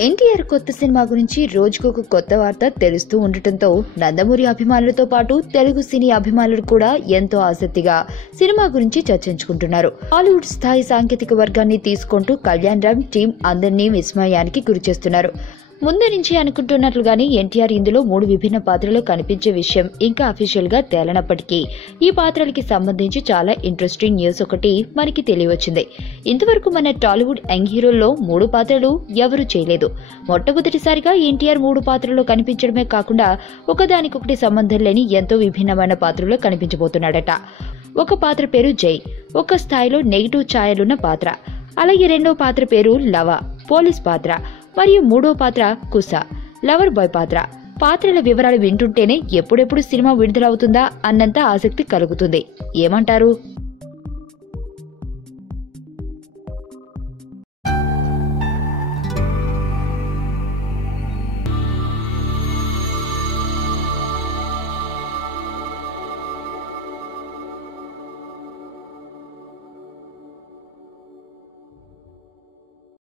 ఎన్టీఆర్ కొత్త సినిమా గురించి రోజుకొక కొత్త వార్త తెలుస్తూ ఉండటంతో నందమూరి అభిమానులతో పాటు తెలుగు సినీ అభిమానులు కూడా ఎంతో ఆసక్తిగా సినిమా గురించి చర్చించుకుంటున్నారు. హాలీవుడ్ స్థాయి సాంకేతిక వర్గాన్ని తీసుకుంటూ కళ్యాణ్ రామ్ టీం అందరినీ విస్మయానికి గురిచేస్తున్నారు. ముందు నుంచి అనుకుంటున్నట్లుగానే ఎన్టీఆర్ ఇందులో 3 విభిన్న పాత్రలు కనిపించే విషయం ఇంకా అఫీషియల్ గా తేలనప్పటికీ ఈ పాత్రలకి సంబంధించి చాలా ఇంట్రెస్టింగ్ న్యూస్ ఒకటి మనకి తెలియవచ్చింది. ఇంతవరకు మన టాలీవుడ్ యంగ్ హీరోల్లో 3 పాత్రలు ఎవరూ చేయలేదు. మొట్టమొదటిసారిగా ఎన్టీఆర్ 3 పాత్రలు కనిపించడమే కాకుండా ఒకదానికొకటి సంబంధం లేని ఎంతో విభిన్నమైన పాత్రలో కనిపించబోతున్నాడట. ఒక పాత్ర పేరు జై, ఒక స్థాయిలో నెగిటివ్ ఛాయలున్న పాత్ర. అలాగే రెండో పాత్ర పేరు లవ, పోలీస్ పాత్ర. మరియు మూడో పాత్ర కుస, లవర్ బాయ్ పాత్ర. పాత్రల వివరాలు వింటుంటేనే ఎప్పుడెప్పుడు సినిమా విడుదలవుతుందా అన్నంత ఆసక్తి కలుగుతుంది. ఏమంటారు?